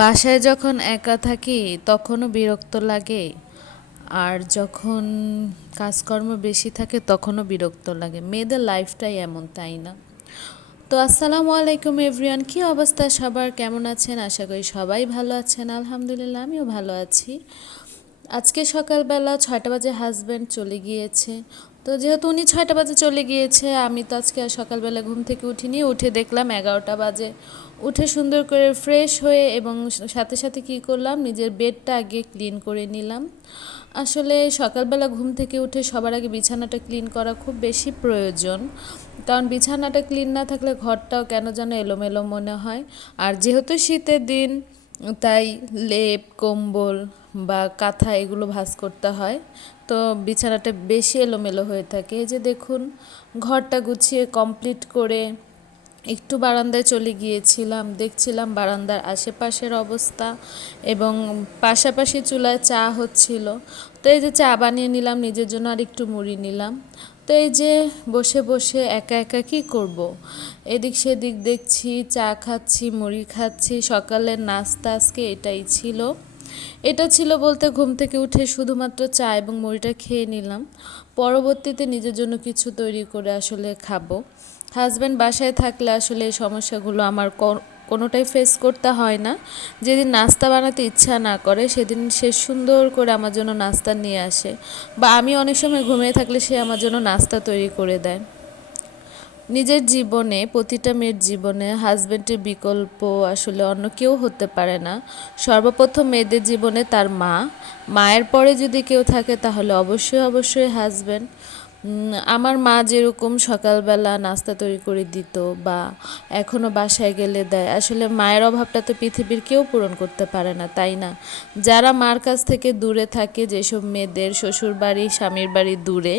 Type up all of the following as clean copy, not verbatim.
বাসায় যখন একা থাকি তখনও বিরক্ত লাগে, আর যখন কাজকর্ম বেশি থাকে তখনও বিরক্ত লাগে। মেয়েদের লাইফটাই এমন, তাই না? তো আসসালামু আলাইকুম এভরিওয়ান, কী অবস্থা সবার, কেমন আছেন? আশা করি সবাই ভালো আছেন। আলহামদুলিল্লাহ, আমিও ভালো আছি। আজকে সকালবেলা 6টা বাজে হাজব্যান্ড চলে গিয়েছে। তো যেহেতু উনি 6টা বাজে চলে গিয়েছে, আমি তো আজকে আর সকালবেলা ঘুম থেকে উঠিনি। উঠে দেখলাম 11টা বাজে। উঠে সুন্দর করে ফ্রেশ হয়ে এবং সাথে সাথে কী করলাম, নিজের বেডটা আগে ক্লিন করে নিলাম। আসলে সকালবেলা ঘুম থেকে উঠে সবার আগে বিছানাটা ক্লিন করা খুব বেশি প্রয়োজন, কারণ বিছানাটা ক্লিন না থাকলে ঘরটাও কেন যেন এলোমেলো মনে হয়। আর যেহেতু শীতের দিন, তাই লেপ কম্বল বা কাঁথা এগুলো ভাঁজ করতে হয়, তো বিছানাটা বেশি এলোমেলো হয়ে থাকে। এই যে দেখুন, ঘরটা গুছিয়ে কমপ্লিট করে একটু বারান্দায় চলে গিয়েছিলাম, দেখছিলাম বারান্দার আশেপাশের অবস্থা এবং পাশাপাশি চুলায় চা হচ্ছিল। তো এই যে চা বানিয়ে নিলাম নিজের জন্য, আর একটু মুড়ি নিলাম। তো এই যে বসে বসে একা একা কী করব, এদিক সেদিক দেখছি, চা খাচ্ছি, মুড়ি খাচ্ছি। সকালের নাস্তা আজকে এটাই ছিল। এটা ছিল বলতে, ঘুম থেকে উঠে শুধুমাত্র চা এবং মুড়িটা খেয়ে নিলাম। পরবর্তীতে নিজের জন্য কিছু তৈরি করে আসলে খাবো। হাজব্যান্ড বাসায় থাকলে আসলে এই সমস্যাগুলো আমার কোনোটাই ফেস করতে হয় না। যেদিন নাস্তা বানাতে ইচ্ছা না করে সেদিন সে সুন্দর করে আমার জন্য নাস্তা নিয়ে আসে, বা আমি অনেক সময় ঘুমিয়ে থাকলে সে আমার জন্য নাস্তা তৈরি করে দেয়। নিজের জীবনে, প্রতিটা মেয়ের জীবনে হাজব্যান্ডের বিকল্প আসলে অন্য কেউ হতে পারে না। সর্বপ্রথম মেয়েদের জীবনে তার মা, মায়ের পরে যদি কেউ থাকে তাহলে অবশ্যই অবশ্যই হাজব্যান্ড। আমার মা যেরকম সকালবেলা নাস্তা তৈরি করে দিত বা এখনও বাসায় গেলে দেয়, আসলে মায়ের অভাবটা তো পৃথিবীর কেউ পূরণ করতে পারে না, তাই না? যারা মার কাছ থেকে দূরে থাকে, যেসব মেয়েদের শ্বশুর বাড়ি স্বামীর বাড়ি দূরে,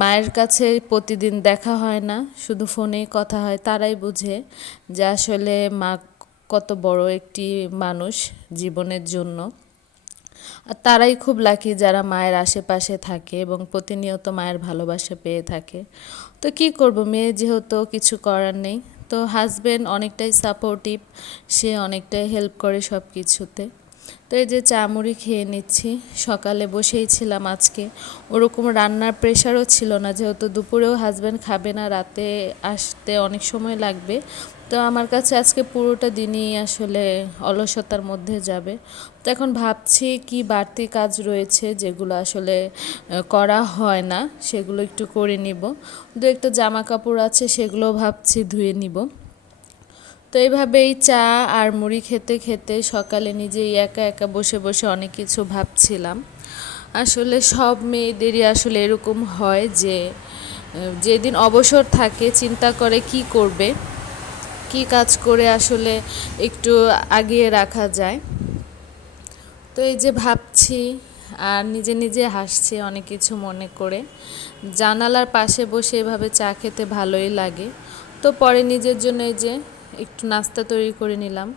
মায়ের কাছে প্রতিদিন দেখা হয় না, শুধু ফোনেই কথা হয়, তারাই বুঝে যে আসলে মা কত বড় একটি মানুষ জীবনের জন্য। আর তারাই খুব লাকি যারা মায়ের আশেপাশে থাকে এবং প্রতিনিয়ত মায়ের ভালোবাসা পেয়ে থাকে। তো কি করব, মেয়ে যেহেতু কিছু করার নেই। তো হাজব্যান্ড অনেকটাই সাপোর্টিভ, সে অনেকটাই হেল্প করে সব কিছুতে। তো এই যে চা মুড়ি খেয়ে নিচ্ছি। সকালে বসেই ছিলাম আজকে, ওরকম রান্নার প্রেশারও ছিল না, যেহেতু দুপুরেও হাজব্যান্ড খাবে না, রাতে আসতে অনেক সময় লাগবে। তো আমার কাছে আজকে পুরোটা দিনই আসলে অলসতার মধ্যে যাবে। তো এখন ভাবছি কি বাড়তি কাজ রয়েছে যেগুলো আসলে করা হয় না, সেগুলো একটু করে নিব। দু একটা জামা কাপড় আছে, সেগুলো ভাবছি ধুয়ে নিব। তো এইভাবেই চা আর মুড়ি খেতে খেতে সকালে নিজেই একা একা বসে বসে অনেক কিছু ভাবছিলাম। আসলে সব মেয়েদেরই আসলে এরকম হয় যে যেদিন অবসর থাকে চিন্তা করে কি করবে, কি কাজ করে আসলে একটু আগিয়ে রাখা যায়। তো এই যে ভাবছি আর নিজে নিজে হাসছি অনেক কিছু মনে করে। জানালার পাশে বসে এভাবে চা খেতে ভালোই লাগে। তো পরে নিজের জন্য এই যে একটু নাস্তা তৈরি করে নিলাম।